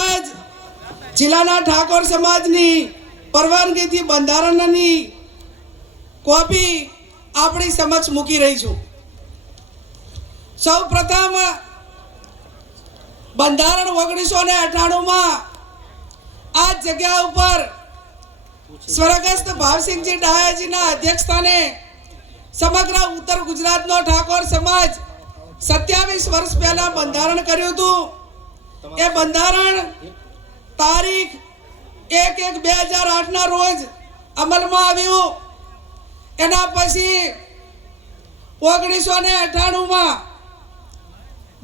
તેમજ જિલ્લાના ઠાકોર સમાજની પરવાનગીથી બંધારણની કોપી આપણી સમક્ષ મૂકી રહી છું. સૌ પ્રથમ બંધારણ 1998માં આ જગ્યા ઉપર સ્વર્ગસ્થ ભાવસિંહજી ડાયાજીના અધ્યક્ષસ્થાને સમગ્ર ઉત્તર ગુજરાતનો ઠાકોર સમાજ 27 વર્ષ પહેલા બંધારણ કર્યું હતું. એ બંધારણ તારીખ 1/1/2008ના રોજ અમલમાં આવ્યું. એના પછી 1998માં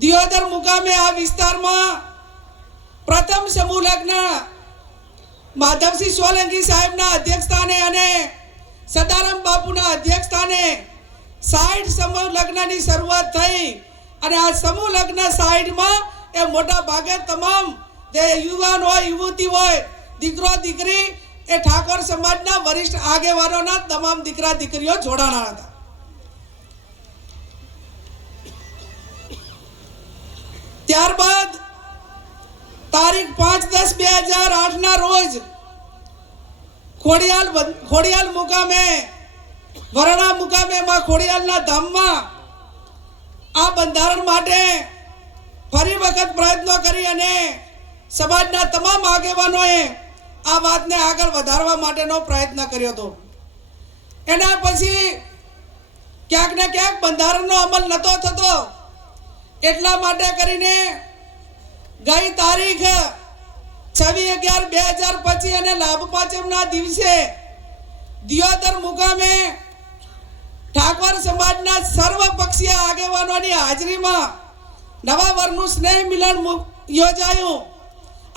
દિયોદર મુકામે આ વિસ્તારમાં પ્રથમ સમૂહ લગ્ન માધવસિંહ સોલંકી સાહેબના અધ્યક્ષસ્થાને અને સદારામ બાપુના અધ્યક્ષસ્થાને 60 સમૂહ લગ્નની શરૂઆત થઈ. અને આ સમૂહ લગ્ન 60માં એ મોટા ભાગે તમામ જે યુવાન હોય, યુવતી હોય, દીકરો દીકરી એ ઠાકોર સમાજના વરિષ્ઠ આગેવાનોના તમામ દીકરા દીકરીઓ જોડાણા હતા. ત્યારબાદ તારીખ 5/10/2008ના રોજ ખોડિયાલ મુકામે વરણા મુકામે માં ખોડિયાલના ધામમાં આ બંધારણ માટે ફરી વખત પ્રયત્નો કરી અને સમાજના તમામ આગેવાનોએ આ વાતને આગળ વધારવા માટેનો પ્રયત્ન કર્યો હતો. એના પછી ક્યાંક ને ક્યાંક બંધારણનો અમલ નહોતો થતો. એટલા માટે કરીને ગઈ તારીખ 26/11/2025 અને લાભ પાંચમના દિવસે દિયોદર મુકામે ઠાકોર સમાજના સર્વપક્ષીય આગેવાનોની હાજરીમાં નવા વર્ષનું સ્નેહ મિલન યોજાયું.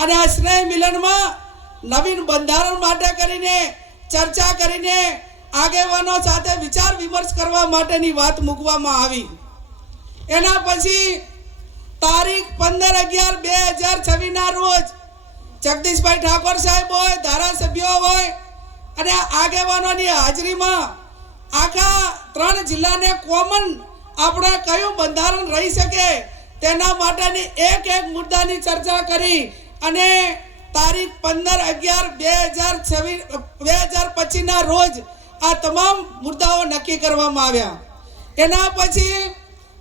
અને આ સ્નેહ મિલનમાં નવીન બંધારણ માટે કરીને ચર્ચા કરીને આગેવાનો સાથે વિચાર વિમર્શ કરવા માટેની વાત મૂકવામાં આવી. એના પછી તારીખ 15/11/2026ના રોજ જગદીશભાઈ ઠાકોર સાહેબ હોય, ધારાસભ્યો હોય અને આગેવાનોની હાજરીમાં આખા 3 જિલ્લાને કોમન આપણે કયું બંધારણ રહી શકે તેના માટેની એક મુદ્દાની ચર્ચા કરી અને તારીખ 15/11/2025ના રોજ આ તમામ મુદ્દાઓ નક્કી કરવામાં આવ્યા. એના પછી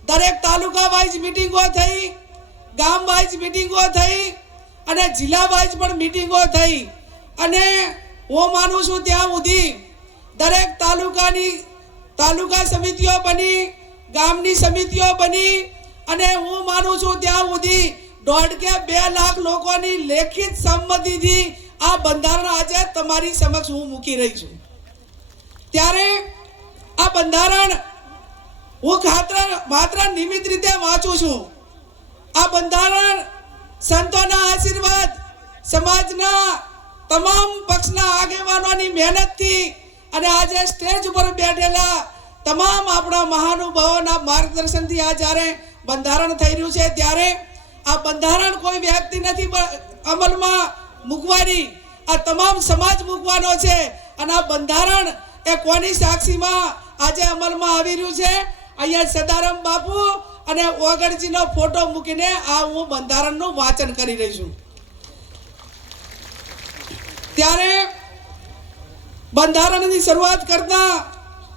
દરેક તાલુકા વાઇઝ મિટિંગો થઈ, ગામ વાઇઝ મિટિંગો થઈ અને જિલ્લા વાઇઝ પણ મિટિંગો થઈ. અને હું માનું છું ત્યાં સુધી દરેક તાલુકા સમિતિઓ બની, ગામની સમિતિઓ બની અને હું માનું છું ત્યાં સુધી 1.5 કે 2 લાખ લોકોની લેખિત સંમતિથી આ બંધારણ આજે તમારી સમક્ષ હું મૂકી રહી છું. ત્યારે આ બંધારણ હું માત્ર નિયમિત રીતે વાંચું છું. આ બંધારણ સંતોના આશીર્વાદ, સમાજના તમામ પક્ષના આગેવાનોની મહેનતથી અને આજે સ્ટેજ ઉપર બેઠેલા તમામ આપણા મહાનુભાવોના માર્ગદર્શનથી આ જ્યારે બંધારણ થઈ રહ્યું છે ત્યારે આ બંધારણ કોઈ વ્યક્તિ નથી અમલમાં મૂકવાની, આ તમામ સમાજ મૂકવાનો છે. અને આ બંધારણ એ કોની સાક્ષીમાં આજે અમલમાં આવી રહ્યું છે? અહીંયા સદારામ બાપુ અને ઓગણજીનો ફોટો મૂકીને આ હું બંધારણનું વાંચન કરી રહી છું. ત્યારે બંધારણની શરૂઆત કરતા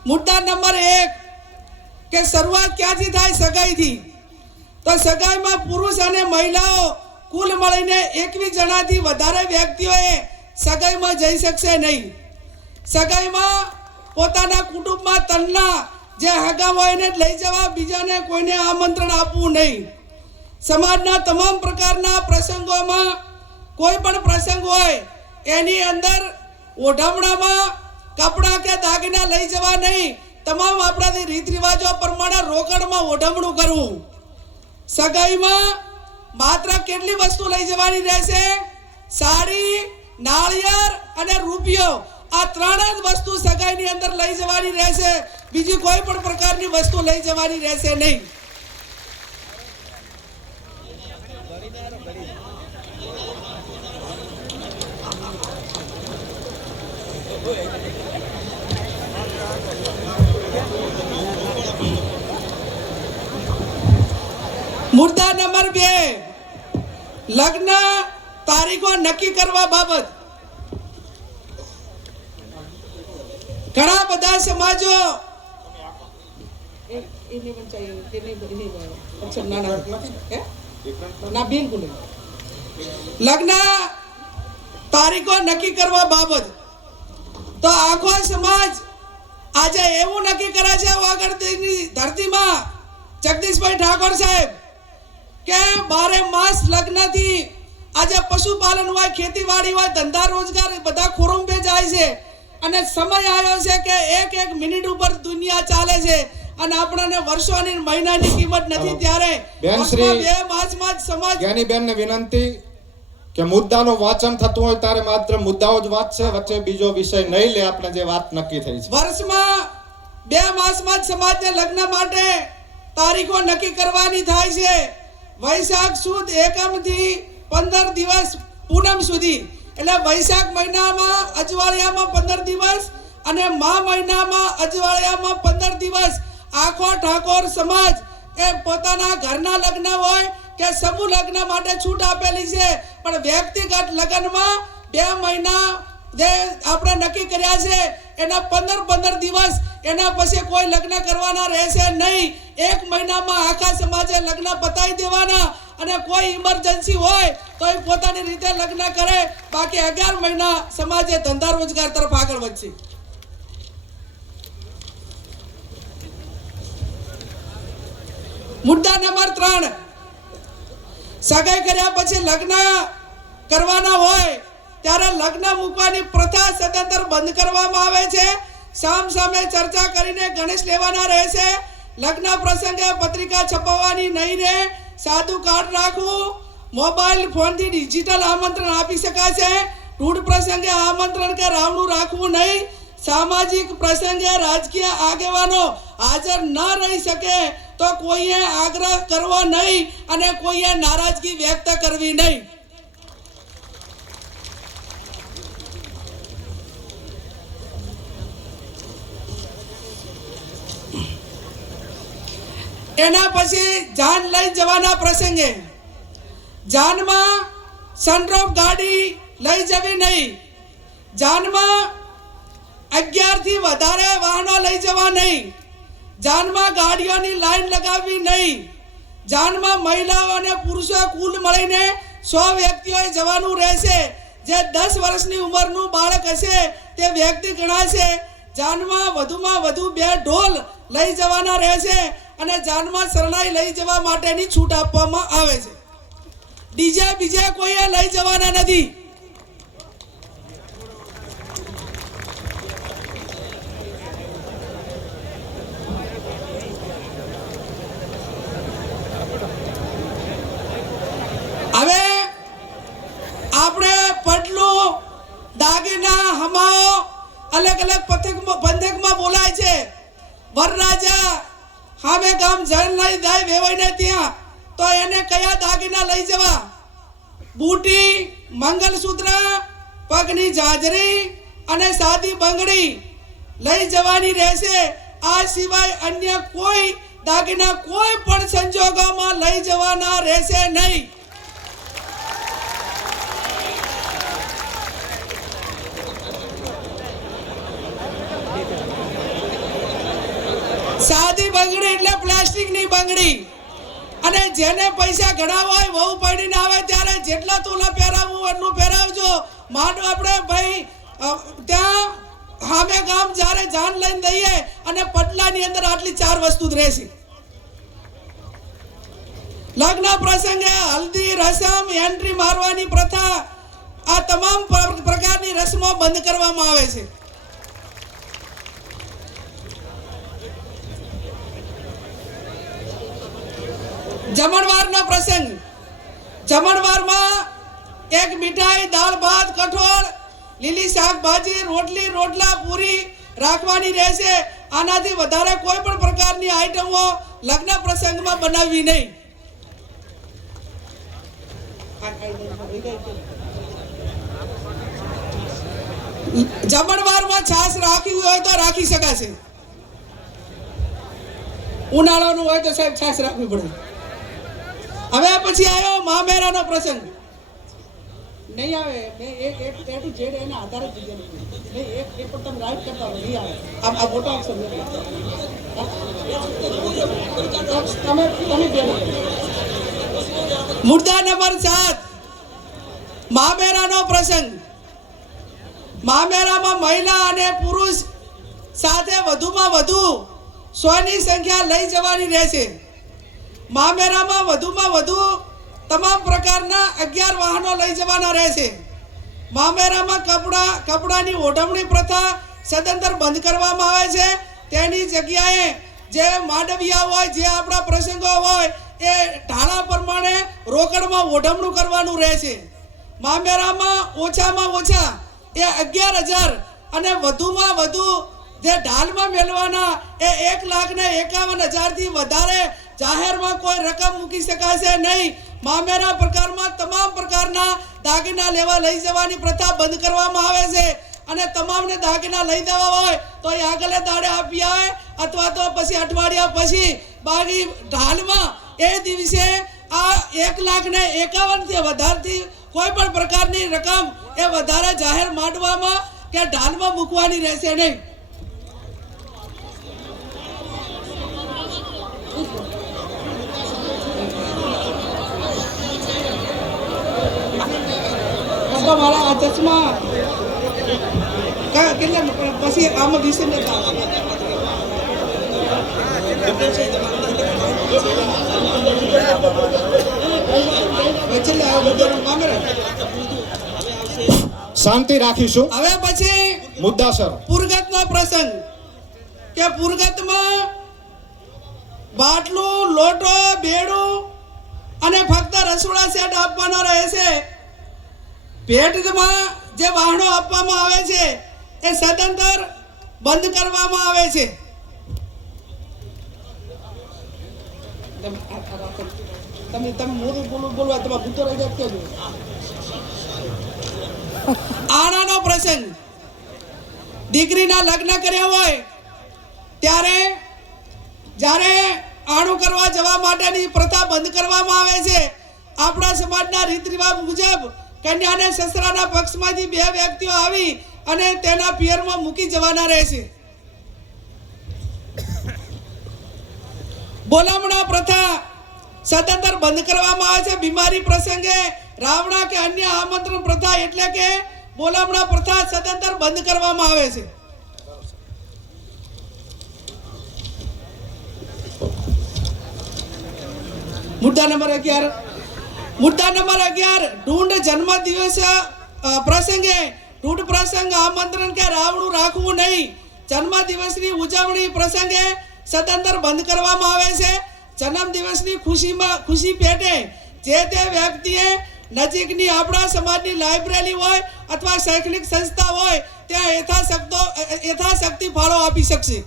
મુદ્દા નંબર 1 કે શરૂઆત ક્યાંથી થાય? સગાઈથી. તો સગાઈમાં પુરુષ અને મહિલાઓ કુલ મળીને 21 જણાથી વધારે વ્યક્તિઓએ સગાઈમાં જઈ શકશે નહીં. સગાઈમાં પોતાના કુટુંબમાં તનના જે હગા હોય એને લઈ જવા, બીજાને કોઈને આમંત્રણ આપવું નહીં. સમાજના તમામ પ્રકારના પ્રસંગોમાં કોઈ પણ પ્રસંગ હોય એની અંદર ઓઢમણામાં કપડાં કે દાગીના લઈ જવા નહીં. તમામ આપણા રીત રિવાજો પ્રમાણે રોકડમાં ઓઢમણું કરવું. સગાઈમાં માત્ર કેટલી વસ્તુ લઈ જવાની રહેશે? સાડી, નાળિયેર અને રૂપિયો. આ 3 જ વસ્તુ સગાઈની અંદર લઈ જવાની રહેશે. બીજી કોઈ પણ પ્રકારની વસ્તુ લઈ જવાની રહેશે નહીં. મુદ્દા નંબર 2, લગ્ન તારીખો નક્કી કરવા બાબત ઘણા બધા સમાજો લગ્ન તારીખો નક્કી કરવા બાબત તો આખો સમાજ આજે એવું નક્કી કરે છે વાગડની ધરતીમાં જગદીશભાઈ ઠાકોર સાહેબ કે 12 માસ લગ્નથી આજે પશુપાલન હોય, ખેતીવાડી હોય, ધંધા રોજગાર બધા ખોરંભે જાય છે અને સમય આવ્યો છે કે એક મિનિટ ઉપર દુનિયા ચાલે છે અને આપણને વર્ષોની મહિનાની કિંમત નથી. ત્યારે બેનશ્રી 2 માસમાં જ સમાજ જ્ઞાનીબેન ને વિનંતી કે મુદ્દાનું વાંચન થતું હોય ત્યારે માત્ર મુદ્દાઓ જ વાંચશે, વચ્ચે બીજો વિષય નહીં લે. આપણે જે વાત નક્કી થઈ છે વર્ષમાં 2 માસમાં જ સમાજને લગ્ન માટે તારીખો નક્કી કરવાની થાય છે. વૈશાખ સુદ એકમ થી 15 દિવસ પૂનમ સુધી, એટલે વૈશાખ મહિનામાં અજવાળિયામાં 15 દિવસ અને મા મહિનામાં અજવાળિયામાં 15 દિવસ આખો ઠાકોર સમાજ એ પોતાના ઘરના લગ્ન હોય કે સમૂહ લગ્ન માટે છૂટ આપેલી છે. પણ વ્યક્તિગત લગ્નમાં 2 મહિના જે આપણે નક્કી કર્યા છે એના 15 દિવસ, એના પછી કોઈ લગ્ન કરવાના રહેશે નહીં. 1 મહિનામાં આખા સમાજે લગ્ન પતાવી દેવાના અને કોઈ ઇમરજન્સી હોય તો એ પોતાની રીતે લગ્ન કરે. બાકી 11 મહિના સમાજે ધંધા રોજગાર તરફ આગળ વધશે. મુદ્દા નંબર 3, સગાઈ કર્યા પછી લગ્ન કરવાના હોય ત્યારે લગ્ન મૂકવાની પ્રથા સદંતર બંધ કરવામાં આવે છે. સામ સામે ચર્ચા કરીને ગણેશ લેવાના રહેશે. લગ્ન પ્રસંગે પત્રિકા છપાવવાની નહીં રહે. સાદું કાર્ડ રાખવું. મોબાઈલ ફોનથી ડિજિટલ આમંત્રણ આપી શકાશે. ટૂડ પ્રસંગે આમંત્રણ કે રાવણું રાખવું નહીં. સામાજિક પ્રસંગે રાજકીય આગેવાનો હાજર ન રહી શકે તો કોઈએ આગ્રહ કરવો નહીં અને કોઈએ નારાજગી વ્યક્ત કરવી નહીં. એના પછી જાન લઈ જવાના પ્રસંગે જાનમાં સનરૂફ ગાડી લઈ જવી નહીં. જાનમાં 11 થી વધારે વાહનો લઈ જવા નહીં. જાનમાં ગાડીઓની લાઈન લગાવવી નહીં. જાનમાં મહિલાઓ અને પુરુષો કુલ મળીને 100 વ્યક્તિઓએ જવાનું રહેશે. જે 10 વર્ષની ઉંમરનું બાળક હશે તે વ્યક્તિ ગણાશે. જાનમાં વધુમાં વધુ 2 ઢોલ લઈ જવાના રહેશે અને જાનમાં શરણાઈ લઈ જવા માટેની છૂટ આપવામાં આવે છે. ડીજે બીજે કોઈએ લઈ જવાના નથી. હવે આપણે પડલું, દાગીના, હમાઓ અલગ અલગ પંથકમાં બોલાય છે. વરરાજા હામે ગામ જન લઈ જાય વેવાઈને ત્યાં તો એને કયા દાગીના લઈ જવા? બુટી, મંગલસૂત્ર, પગની જાજરી અને સાદી બંગડી લઈ જવાની રહેશે. આ સિવાય અન્ય કોઈ દાગીના કોઈ પણ સંજોગોમાં લઈ જવાના રહેશે નહીં. સાદી બંગડી એટલે પ્લાસ્ટિકની બંગડી. અને જેને પૈસા ઘણા હોય વહુ પડીને આવે ત્યારે જેટલા તોલા પહેરાવવું એટલું પહેરાવજો. માંડ આપણે ભાઈ ત્યાં હામે ગામ જ્યારે જાન લઈને દઈએ અને પટલાની અંદર આટલી 4 વસ્તુ જ રહેશે. લગ્ન પ્રસંગે હલ્દી રસમ, એન્ટ્રી મારવાની પ્રથા, આ તમામ પ્રકારની રસમો બંધ કરવામાં આવે છે. જમણવારનો પ્રસંગ. જમણવારમાં એક મીઠાઈ, દાળ ભાત, કઠોળ, લીલી શાકભાજી, રોટલી, રોટલા, પૂરી રાખવાની રહેશે. આનાથી વધારે કોઈ પણ પ્રકારની આઈટમો લગ્ન પ્રસંગમાં બનાવવી નહીં. જમણવારમાં છાશ રાખવી હોય તો રાખી શકાશે. ઉનાળાનું હોય તો સાહેબ છાશ રાખવી પડે. હવે પછી આવ્યો મામેરાનો પ્રસંગ. નહીં આવે મેં એક એ ટુ ઝેડ એના આધારે જ દીધેલું નહીં એક પર તમે રાઈટ કરતા હોય નહીં આવે આ મોટા અક્ષર તમે મુદ્દા નંબર 7 મામેરાનો પ્રસંગ મામેરામાં મહિલા અને પુરુષ સાથે વધુમાં વધુ 100 ની સંખ્યા લઈ જવાની રહેશે મામેરામાં વધુમાં વધુ તમામ પ્રકારના 11 વાહનો લઈ જવાના રહેશે મામેરામાં કપડાની ઓઢવણી પ્રથા સદંતર બંધ કરવામાં આવે છે તેની જગ્યાએ જે માંડવિયા હોય જે આપણા પ્રસંગો હોય એ ઢાળા પ્રમાણે રોકડમાં ઓઢવણું કરવાનું રહેશે મામેરામાં ઓછામાં ઓછા એ 11,000 અને વધુમાં વધુ જે ઢાલમાં મેળવાના એ 1,51,000 થી વધારે જાહેરમાં કોઈ રકમ મૂકી શકાશે નહીં મામેરા પ્રકારમાં તમામ પ્રકારના દાગીના લેવા લઈ જવાની પ્રથા બંધ કરવામાં આવે છે અને તમામને દાગીના લઈ દેવા હોય તો એ આગલે દાડે આપી આવે અથવા તો પછી અઠવાડિયા પછી બાકી ઢાલમાં એ દિવસે આ 1,51,000 થી વધારથી કોઈ પણ પ્રકારની રકમ એ વધારે જાહેર માંડવામાં કે ઢાલમાં મૂકવાની રહેશે નહીં મારા આ ચશ્મા કેટલા પછી આમાં વિશે શાંતિ રાખીશું હવે પછી મુદ્દાસર પુરગતનો પ્રસંગ કે પુરગતમાં બાટલું લોટો બેડું અને ફક્ત રસોડા સેટ આપવાનો રહેશે ભેટમાં જે વાહનો આપવામાં આવે છે એ સદંતર બંધ કરવામાં આવે છે તમે મોરું બોલવા તમે ભૂતો રહી જાત કેજો આણાનો પ્રસંગ દીકરીના લગ્ન કર્યા હોય ત્યારે જ્યારે આણું કરવા જવા માટેની પ્રથા બંધ કરવામાં આવે છે આપણા સમાજના રીત રિવાજ મુજબ કન્યાને સસરાના પક્ષમાંથી 2 વ્યક્તિઓ આવી અને તેના પિયરમાં મૂકી જવાના રહેશે બોલામણા પ્રથા સદંતર બંધ કરવામાં આવે છે બીમારી પ્રસંગે રાવણા કે અન્ય આમંત્રણ પ્રથા એટલે કે બોલામણા પ્રથા સદંતર બંધ કરવામાં આવે છે મુદ્દા નંબર 11 ઢૂંઢ જન્મ દિવસ પ્રસંગે ઢૂંઢ પ્રસંગ આમંત્રણ કે રાવણું રાખવું નહીં જન્મ દિવસની ઉજવણી પ્રસંગે સદંતર બંધ કરવામાં આવે છે જન્મ દિવસની ખુશી પેટે જે તે વ્યક્તિએ નજીકની આપણા સમાજની લાઇબ્રેરી હોય અથવા શૈક્ષણિક સંસ્થા હોય ત્યાં યથાશક્તિ ફાળો આપી શકશે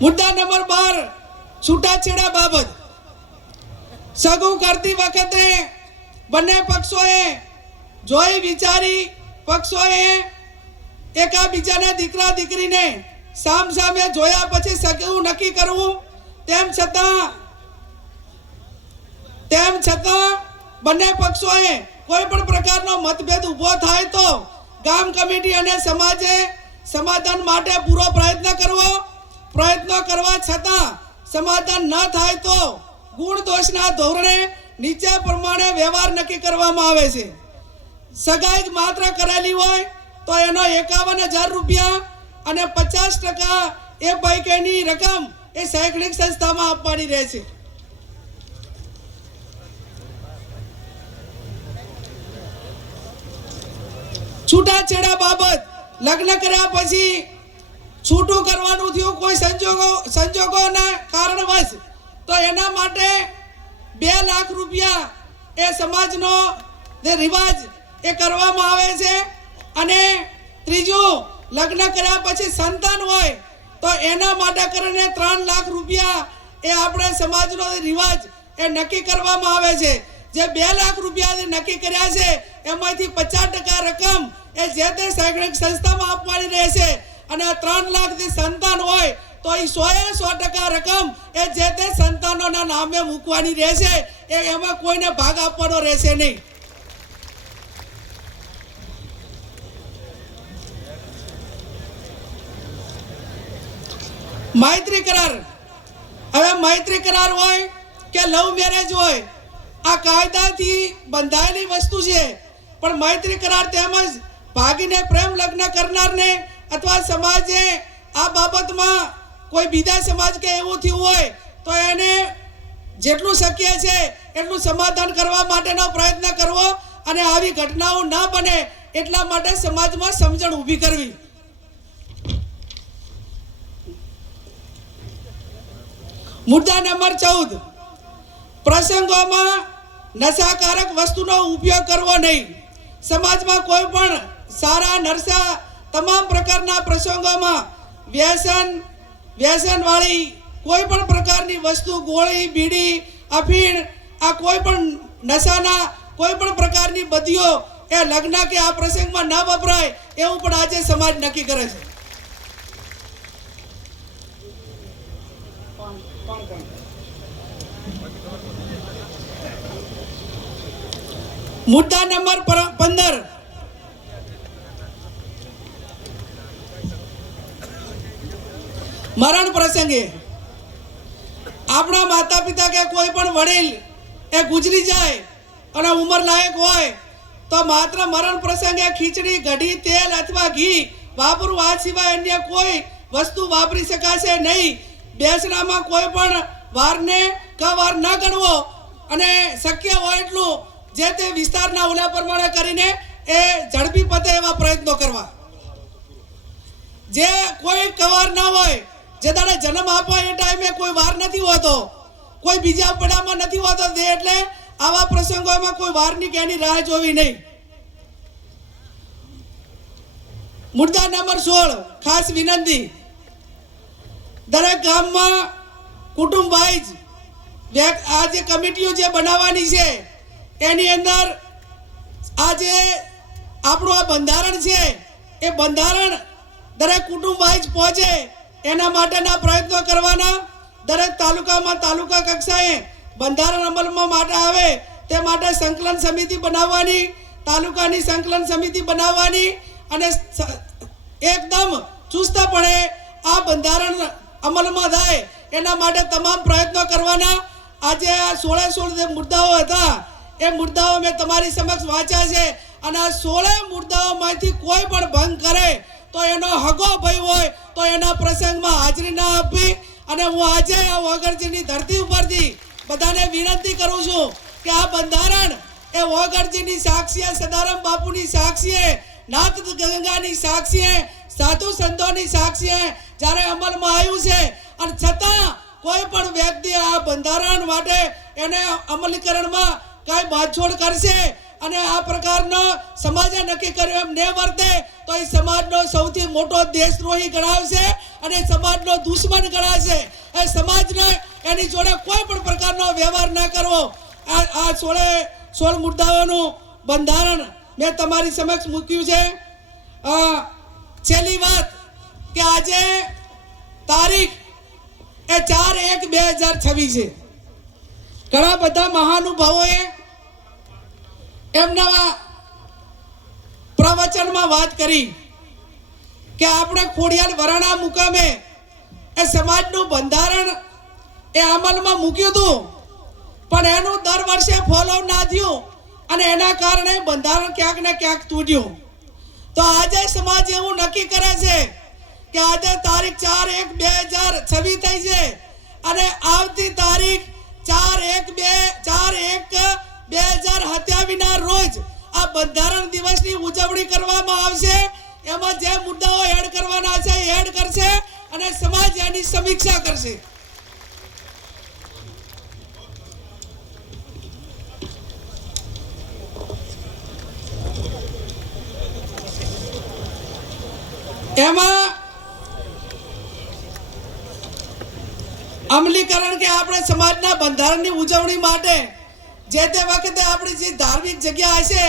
મુદ્દા નંબર 12 છૂટાછેડા બાબત સગું કરતી વખતે બંને પક્ષોએ જોઈ વિચારી પક્ષોએ એકાબીજાના દીકરા દીકરીને સામસામે જોયા પછી સગું નક્કી કરવું તેમ છતાં બંને પક્ષોએ કોઈ પણ પ્રકારનો મતભેદ ઊભો થાય તો ગામ કમિટી અને સમાજે સમાધાન માટે પૂરો પ્રયત્ન કરવા છતાં સમાધાન ન થાય તો ગુણ દોષના ધોરણે નીચે પ્રમાણે વ્યવહાર નક્કી કરવામાં આવે છે સગાઈ માત્ર કરેલી હોય તો એનો 51,000 રૂપિયા અને 50% એ પૈકીની રકમ એ શૈક્ષણિક સંસ્થામાં આપવાની રહેશે છૂટાછેડા બાબત લગ્ન કર્યા પછી છૂટું કરવાનું થયું કોઈ સંજોગોના કારણવશ તો એના માટે 2 લાખ રૂપિયા એ સમાજનો જે રિવાજ એ કરવામાં આવે છે અને ત્રીજું લગ્ન કર્યા પછી સંતાન હોય તો એના માટે કરીને 3 લાખ રૂપિયા એ આપણે સમાજનો રિવાજ એ નક્કી કરવામાં આવે છે જે 2 લાખ રૂપિયા નક્કી કર્યા છે એમાંથી 50% રકમ એ જે તે શૈક્ષણિક સંસ્થામાં આપવાની રહેશે અને 3 લાખથી સંતાન હોય તો એ 100% રકમ એ જે તે સંતાનોના નામે મૂકવાની રહેશે, એમાં કોઈને ભાગ આપવાનો રહેશે નહીં. મૈત્રી કરાર, હવે મૈત્રી કરાર હોય કે લવ મેરેજ હોય, આ કાયદાથી બંધાયેલી વસ્તુ છે. પણ મૈત્રી કરાર તેમજ ભાગીને પ્રેમ લગ્ન કરનારને અથવા સમાજે આ બાબતમાં કોઈ બીજા સમાજ કે એવું થયું હોય તો એને જેટલું શક્ય છે એટલું સમાધાન કરવા માટેનો પ્રયત્ન કરવો અને આવી ઘટનાઓ ના બને એટલા માટે સમાજમાં સમજણ ઊભી કરવી. મુદ્દા નંબર 14, પ્રસંગોમાં નશાકારક વસ્તુનો ઉપયોગ કરવો નહીં. સમાજમાં કોઈ પણ સારા નરસા તમામ પ્રકારના પ્રસંગોમાં વ્યસનવાળી કોઈ પણ પ્રકારની વસ્તુ, ગોળી, બીડી, અફીણ, આ કોઈ પણ નશાના કોઈ પણ પ્રકારની બદીઓ એ લગ્ન કે આ પ્રસંગમાં ન વપરાય એવું પણ આજે સમાજ નક્કી કરે છે. મુદ્દા નંબર 15, મરણ પ્રસંગે આપણા માતા પિતા કે કોઈ પણ વડીલ એ ગુજરી જાય અને ઉંમર લાયક હોય તો માત્ર મરણ પ્રસંગે ખીચડી, કઢી, તેલ અથવા ઘી વાપરવું, આ સિવાય અન્ય કોઈ વસ્તુ વાપરી શકાશે નહીં. બેસણામાં કોઈ પણ વારને કવાર ન ગણવો અને શક્ય હોય એટલું જે તે વિસ્તારના ઓલા પ્રમાણે કરીને એ ઝડપી પતે એવા પ્રયત્નો કરવા. જે કોઈ કવાર ના હોય, જે દાડે જન્મ આપવા એ ટાઈમે કોઈ વાર નથી હોતો, કોઈ બીજા પડામાં નથી હોતો, એટલે આવા પ્રસંગોમાં કોઈ વારની કે એની રાહ જોવી નહીં. મુદ્દા નંબર 16, ખાસ વિનંતી, દરેક ગામમાં કુટુંબ વાઇઝ આ જે કમિટીઓ જે બનાવવાની છે એની અંદર આજે આપણું આ બંધારણ છે એ બંધારણ દરેક કુટુંબ વાઇઝ પહોંચે એના માટેના પ્રયત્નો કરવાના. દરેક તાલુકામાં તાલુકા કક્ષાએ બંધારણ અમલમાં માટે આવે તે માટે સંકલન સમિતિ બનાવવાની, તાલુકાની સંકલન સમિતિ બનાવવાની અને એકદમ ચુસ્તપણે આ બંધારણ અમલમાં થાય એના માટે તમામ પ્રયત્નો કરવાના. આજે આ 16 જે મુદ્દાઓ હતા એ મુદ્દાઓ મેં તમારી સમક્ષ વાંચ્યા છે અને આ 16 મુદ્દાઓમાંથી કોઈ પણ ભંગ કરે તો એનો હગો ભય હોય તો એના પ્રસંગમાં હાજરી ના આપવી. અને હું આજે આ ઓગણજીની ધરતી ઉપરથી બધાને વિનંતી કરું છું કે આ બંધારણ એ ઓગણજીની સાક્ષીએ, સદારામ બાપુની સાક્ષીએ, નાથ ગંગાની સાક્ષીએ, સાધુ સંતોની સાક્ષીએ જ્યારે અમલમાં આવ્યું છે અને છતાં કોઈ પણ વ્યક્તિ આ બંધારણ માટે એને અમલીકરણમાં કઈ બાંધછોડ કરશે અને આ પ્રકારનો સમાજે નક્કી કર્યું એમ ને વર્તે તો એ સમાજનો સૌથી મોટો દેશદ્રોહી ગણાવશે અને સમાજનો દુશ્મન ગણાશે. એ સમાજને એની જોડે કોઈ પણ પ્રકારનો વ્યવહાર ન કરવો. આ 16 મુદ્દાઓનું બંધારણ મેં તમારી સમક્ષ મૂક્યું છે. છેલ્લી વાત કે આજે તારીખ એ 4/1/2026 છે. ઘણા બધા મહાનુભાવોએ એમના પ્રવચનમાં વાત કરી કે આપણે ખોડિયાર વરાણા મુકામે એ સમાજનું બંધારણ એ અમલમાં મૂક્યું હતું પણ એનું દર વર્ષે ફોલો ના થયું અને એના કારણે બંધારણ ક્યાંક ને ક્યાંક તૂટ્યું. તો આજે સમાજ એવું નક્કી કરે છે કે આજે તારીખ 4/1/2026 થઈ છે અને આવતી તારીખ 4/1/2027 ના રોજ આ બંધારણ દિવસની ઉજવણી કરવામાં આવશે. એમાં જે મુદ્દાઓ એડ કરવાના છે એડ કરશે અને સમાજ એની સમીક્ષા કરશે. એમાં અમલીકરણ કે આપણે સમાજના બંધારણની ઉજવણી માટે જે તે વખતે આપણી જે ધાર્મિક જગ્યા હશે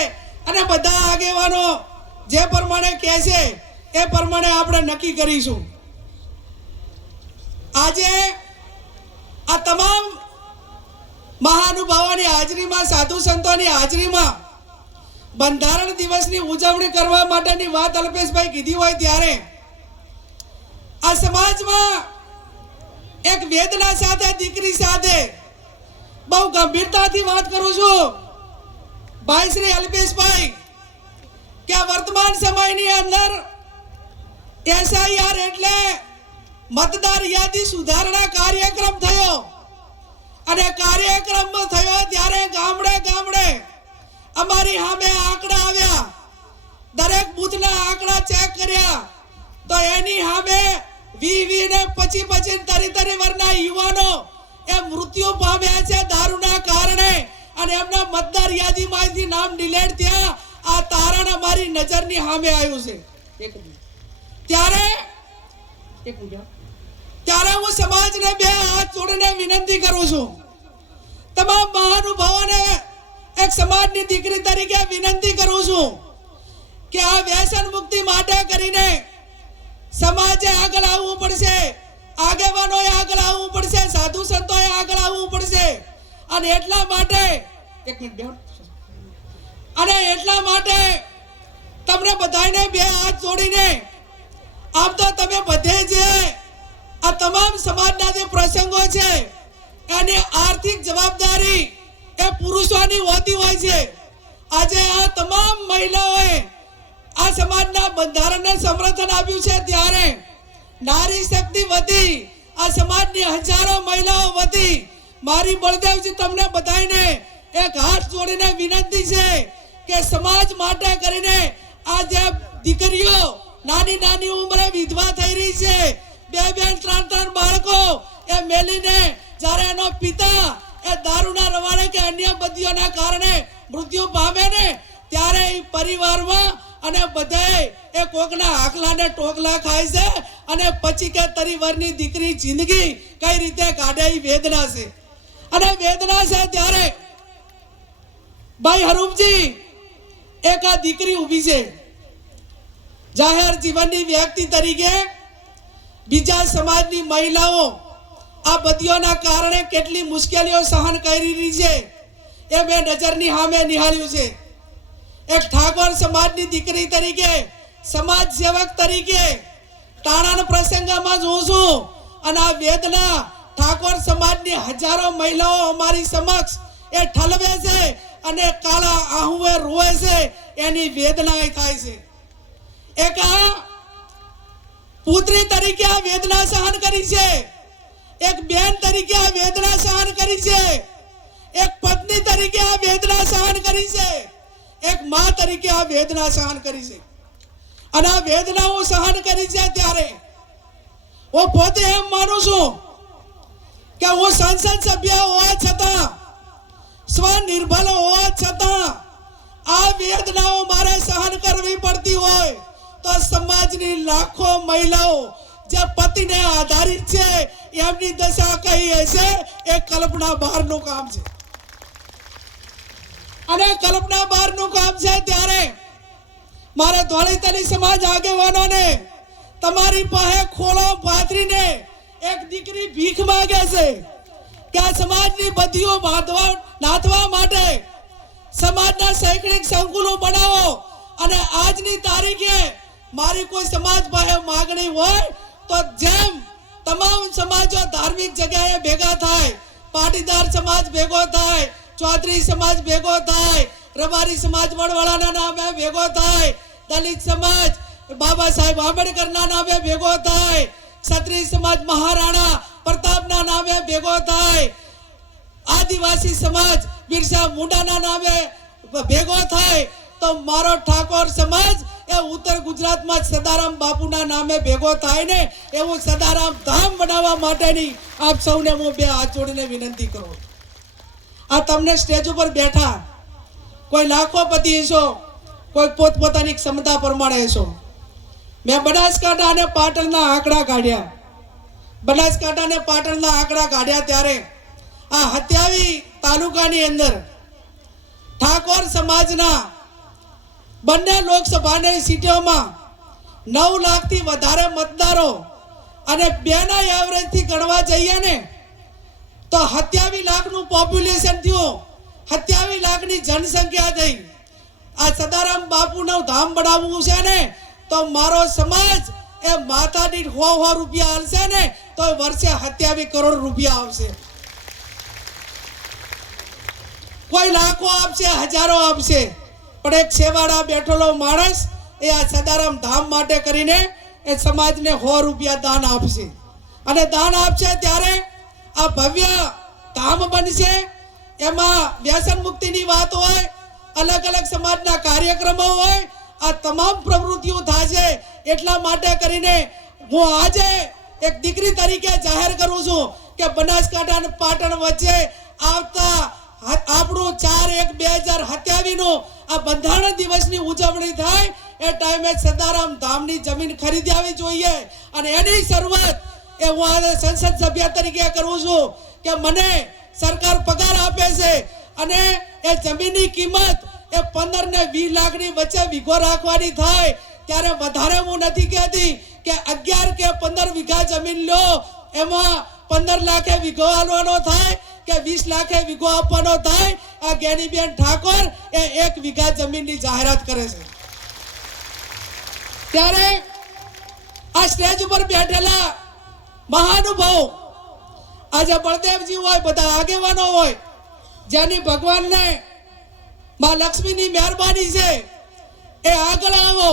અને બધા આગેવાનો જે પ્રમાણે કહે છે એ પ્રમાણે આપણે નક્કી કરીશું. આજે આ તમામ મહાનુભાવોની હાજરીમાં, સાધુ સંતોની હાજરીમાં બંધારણ દિવસની ઉજવણી કરવા માટેની વાત અલ્પેશભાઈ કીધી હોય ત્યારે આ સમાજમાં એક વેદના સાથે, દીકરી સાથે બહુ ગંભીરતાથી વાત કરું છું ભાઈ શ્રી અલ્પેશભાઈ કે વર્તમાન સમયની અંદર SIR એટલે મતદાર યાદી સુધારણા કાર્યક્રમ થયો અને કાર્યક્રમ થયો ત્યારે ગામડે ગામડે અમારી સામે આંકડા આવ્યા. દરેક બૂથના આંકડા ચેક કર્યા તો એની સામે 20 ને 25 વર્ષના યુવાનો એ મૃત્યુ પામ્યા છે દારૂના કારણે અને એમના મતદાર યાદીમાંથી નામ ડિલીટ થયા. આ તારણ અમારી નજરની સામે આવ્યું છે. ત્યારે હું સમાજને બે હાથ જોડીને વિનંતી કરું છું, તમામ મહાનુભાવોને એક સમાજની દીકરી તરીકે વિનંતી કરું છું કે આ વ્યસન મુક્તિ માટે કરીને સમાજે આગળ આવવું પડશે, આગેવાનોએ આગળ આવવું પડશે, સાધુ સંતોએ આગળ આવવું પડશે. અને એટલા માટે તમને બધાને બે હાથ જોડીને, આમ તો તમે બધે જે આ તમામ સમાજના જે પ્રસંગો છે એની આર્થિક જવાબદારી એ પુરુષોની હોતી હોય છે. આજે આ તમામ મહિલાઓએ આ સમાજના બંધારણને સમર્થન આપ્યું છે ત્યારે નારી શક્તિ વધી, આ સમાજની હજારો મહિલાઓ વધી. મારી બળદેવજી તમને બધાને એક હાથ જોડીને વિનંતી છે કે સમાજ માટે કરીને આ જે દીકરીઓ નાની નાની ઉંમરે વિધવા થઈ રહી છે, 2-3 બાળકો એ મેલીને જ્યારે એનો પિતા એ દારૂના રવાડે કે અન્ય બદીઓના કારણે મૃત્યુ પામે ને ત્યારે એ પરિવારમાં અને બધાએ એ કોકના આકલાને ટોકલા ખાય છે અને પછી કે 30 વર્ષની દીકરી જિંદગી કઈ રીતે કાઢે એ વેદના છે. અને વેદના છે ત્યારે ભાઈ હરૂપજી એક આ દીકરી ઊભી છે જાહેર જીવનની વ્યક્તિ તરીકે. બીજા સમાજની મહિલાઓ આ બદીઓના કારણે કેટલી મુશ્કેલીઓ સહન કરી રહી છે એ મેં નજરની સામે નિહાળ્યું છે. એક ઠાકોર સમાજની દીકરી તરીકે, સમાજ સેવક તરીકે ટાણાના પ્રસંગમાં જોઉં છું અને આ વેદના ઠાકોર સમાજની હજારો મહિલાઓ અમારી સમક્ષ એ ઠલવે છે અને કાળા આહુએ રોવે છે, એની વેદના થાય છે. એક આ પુત્રી તરીકે આ વેદના સહન કરી છે, એક બેન તરીકે આ વેદના સહન કરી છે, એક પત્ની તરીકે આ વેદના સહન કરી છે, એક માં તરીકે આ વેદના સહન કરી છે. અને આ વેદનાઓ સહન કરી છે ત્યારે હું પોતે એમ માનું છું કે હું સંસદ સભ્ય હોવા છતાં, સ્વનિર્ભર હોવા છતાં આ વેદનાઓ મારે સહન કરવી પડતી હોય તો સમાજની લાખો મહિલાઓ જે પતિને આધારિત છે એમની દશા કઈ હશે એ કલ્પના બહારનું કામ છે. અને કલ્પના બહારનું કામ છે ત્યારે મારે ધોળીતલી સમાજ આગેવાનોને તમારી પાસે ખોળો પાથરીને એક દીકરી ભીખ માંગે છે કે આ સમાજની બદીઓ નાથવા માટે સમાજના શૈક્ષણિક સંકુલો બનાવો. અને આજની તારીખે મારી કોઈ સમાજ પાસે માંગણી હોય તો જેમ તમામ સમાજો ધાર્મિક જગ્યાએ ભેગા થાય, પાટીદાર સમાજ ભેગો થાય, ચૌધરી સમાજ ભેગો થાય, રબારી સમાજ વડવાળાના નામે ભેગો થાય, દલિત સમાજ બાબા સાહેબ આંબેડકરના નામે ભેગો થાય, ક્ષત્રિય સમાજ મહારાણા પ્રતાપના નામે ભેગો થાય, આદિવાસી સમાજ બિરસા મુંડાના નામે ભેગો થાય, તો મારો ઠાકોર સમાજ એ ઉત્તર ગુજરાતમાં સદારામ બાપુના નામે ભેગો થાય ને એવું સદારામ ધામ બનાવવા માટેની આપ સૌને હું બે હાથ જોડીને વિનંતી કરું. આ તમને સ્ટેજ ઉપર બેઠા કોઈ લાખોપતિ હશો, કોઈ પોતપોતાની ક્ષમતા પ્રમાણે હશો. મેં બનાસકાંઠા અને પાટણના આંકડા કાઢ્યા. બનાસકાંઠા અને પાટણના આંકડા કાઢ્યા ત્યારે આ 27 તાલુકાની અંદર ઠાકોર સમાજના બંને લોકસભાની સીટોમાં 9 લાખથી વધારે મતદારો અને બેના એવરેજ થી ગણવા જઈએ ને તો 27 લાખનું પોપ્યુલેશન થયું, 27 લાખની જનસંખ્યા થઈ. આ સદારામ બાપુનું ધામ બનાવવું છે ને તો મારો સમાજ એ માથા દીઠ 100 રૂપિયા આલશે ને તો વર્ષે 27 કરોડ રૂપિયા આવશે. કોઈ લાખો આપશે, હજારો આપશે, પણ એક છેવાડા બેઠેલો માણસ એ આ સદારામ ધામ માટે કરીને એ સમાજને 100 રૂપિયા દાન આપશે. અને દાન આપશે ત્યારે આ ભવ્ય ધામ બનશે. એમાં વ્યસન મુક્તિની વાત હોય, અલગ અલગ સમાજના કાર્યક્રમો હોય, આ તમામ પ્રવૃત્તિઓ થશે. એટલા માટે કરીને હું આજે એક દીકરી તરીકે જાહેર કરું છું કે બનાસકાંઠા અને પાટણ વચ્ચે આવતા આપણું 4/1/2027 નું આ બંધારણ દિવસની ઉજવણી થાય એ ટાઈમે સદારામ ધામની જમીન ખરીદી આવી જોઈએ. અને એની શરૂઆત એ હું આજે સંસદ સભ્ય તરીકે કરું છું કે મને સરકાર પગાર આપે છે અને એ જમીનની કિંમત એ 15 ને 20 લાખની વચ્ચે વીઘો રાખવાની થાય. ત્યારે વધારે હું નથી કહેતી કે 11 કે 15 વીઘા જમીન લો, એમાં 15 લાખે વીઘો આલવાનો થાય કે 20 લાખે વીઘો આપવાનો થાય. આ જ્ઞાનીબેન ઠાકોર એ 1 વીઘા જમીનની જાહેરાત કરે છે. ત્યારે આ સ્ટેજ ઉપર બેઠેલા મહાનુભાવ, આજે બળદેવજી હોય, બધા આગેવાનો હોય, જેની ભગવાનને માં લક્ષ્મીની મહેરબાની છે, એ આગળ આવો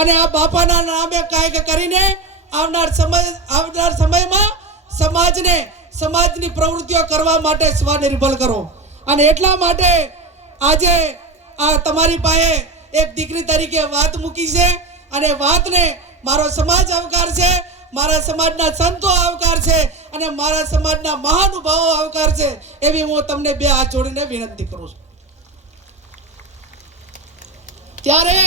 અને આ બાપાના નામે કાંઈક કરીને આવનાર સમયમાં સમાજની પ્રવૃત્તિઓ કરવા માટે સ્વનિર્ભર કરો. અને એટલા માટે આજે આ તમારી પાસે એક દીકરી તરીકે વાત મૂકી છે અને વાતને મારો સમાજ આવકાર છે, મારા સમાજના સંતો આવકાર છે અને મારા સમાજના મહાનુભાવો આવકાર છે. એવી હું તમને 2 હાથ જોડીને વિનંતી કરું છું. ત્યારે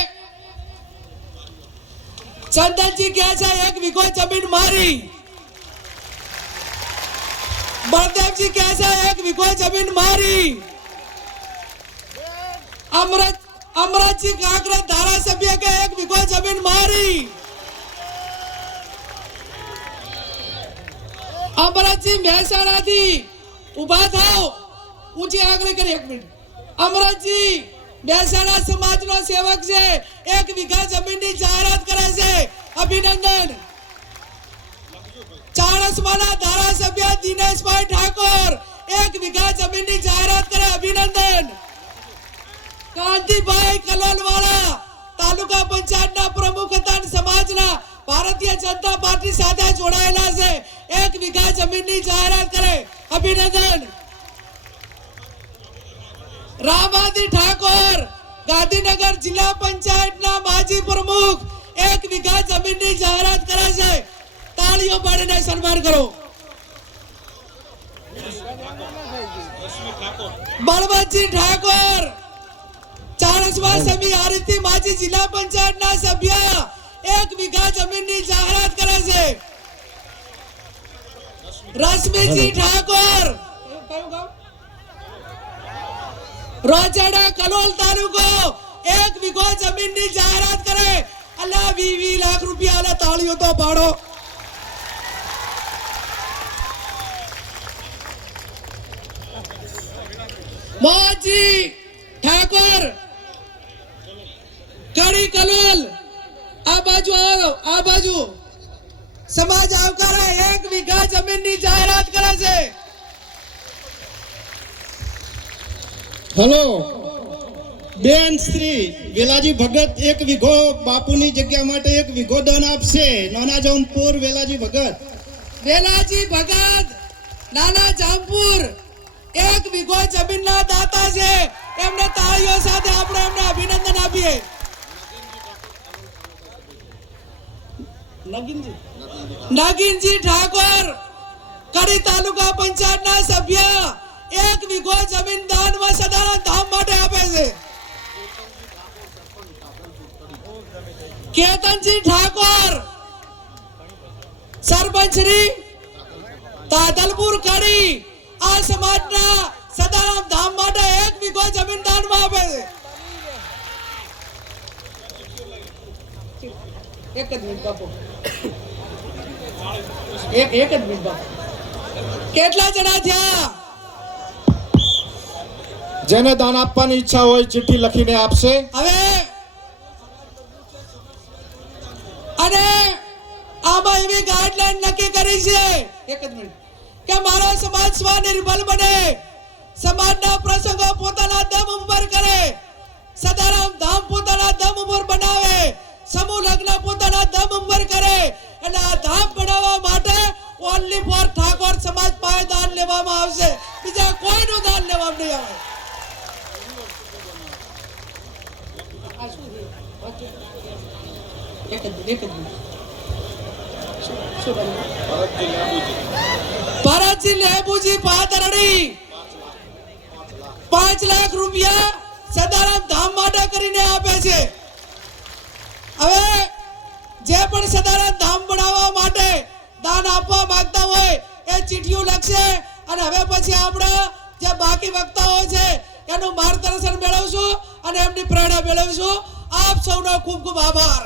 ચંદનજી કહે છે 1 વીઘો જમીન મારી, બળદેવજી કહે છે 1 વીઘો જમીન મારી, અમરતજી કાંકરેજ ધારાસભ્ય કે 1 વીઘો જમીન મારી, અમરતજી મહેસાણાથી ઉભા થાવ, ઊંચી આંગળી કરી 1 મિનિટ. અમરતજી મહેસાણા સમાજનો સેવક છે, 1 વીઘા જમીનની જાહેરાત કરે છે, અભિનંદન. ચાણસ્માના ધારાસભ્ય દિનેશભાઈ ઠાકોર 1 વીઘા જમીનની જાહેરાત કરે, અભિનંદન. કાંતિભાઈ કલોલવાળા તાલુકા પંચાયતના પ્રમુખ હતા, સમાજના ભારતીય જનતા પાર્ટી સાથે જોડાયેલા છે, 1 વીઘા જમીનની જાહેરાત કરે, અભિનંદન. રામાદી ઠાકોર ગાંધીનગર જિલ્લા પંચાયતના માજી પ્રમુખ 1 વીઘા જમીનની જાહેરાત કરે છે, તાળીઓ પાડીને સન્માન કરો. બળવંતજી ઠાકોર ચાણસ્મા સમી આરતી માજી જિલ્લા પંચાયતના સભ્ય 1 વીઘા જમીનની જાહેરાત કરે છે. રશ્મિજી ઠાકોર રોજડા કલોલ તાલુકો 1 વીઘો જમીનની જાહેરાત કરે, અલ્લા 20 લાખ રૂપિયા આલે, તાળીઓ તો પાડો. મોજી ઠાકોર કડી કલોલ, આ બાજુ આવો, આ બાજુ સમાજ આવકારે 1 વીઘા જમીનની જાહેરાત કરે છે. હેલો બેન શ્રી વેલાજી ભગત 1 વીઘો બાપુની જગ્યા માટે 1 વીઘો દાન આપશે. નાના જામપુર વેલાજી ભગત, વેલાજી ભગત નાના જામપુર 1 વીઘો જમીનના દાતા છે. એમને તાળીઓ સાથે આપણે એમને અભિનંદન આપીએ. નગીનજી ઠાકોર કડી તાલુકા પંચાયતના સભ્ય 1 વીઘો જમીન દાનમાં સદારામ ધામ માટે આપે છે. કેતનજી ઠાકોર સરપંચ શ્રી તાદલપુર કડી આ સમાજના સદારામ ધામ માટે 1 વીઘો જમીન દાનમાં આપે છે. એક જ મિનિટ આપો. એક જ મિનિટ બાપુ. કેટલા જણા થયા? જેને દાન આપવાની ઈચ્છા હોય ચિઠ્ઠી લખીને આપશે. હવે અને આમાં એવી ગાઈડલાઈન નક્કી કરી છે, એક જ મિનિટ, કે મારો સમાજ સ્વનિર્ભર બને, સમાજના પ્રસંગો પોતાના દમ ઉપર કરે, સદારામ ધામ પોતાના દમ ઉપર બનાવે, સમૂહ લગ્ન પોતાના દમ ઉપર કરે, અને આ ધામ બનાવવા માટે ઓનલી ફોર ઠાકોર સમાજ પાસે દાન લેવામાં આવશે, બીજા કોઈનું દાન લેવામાં નહીં આવે. એક જ મિનિટ. ભરતજી લેબુજી પાદરડી 5 લાખ રૂપિયા સદારામ ધામ માટે કરીને આપે છે. હવે જે પણ સદારામ ધામ બનાવવા માટે દાન આપવા માંગતા હોય એ ચીઠીઓ લખશે, અને હવે પછી આપણે જે બાકી વક્તાઓ છે એનું માર્ગદર્શન મેળવશું અને એમની પ્રેરણા મેળવીશું. આપ સૌનો ખૂબ ખૂબ આભાર.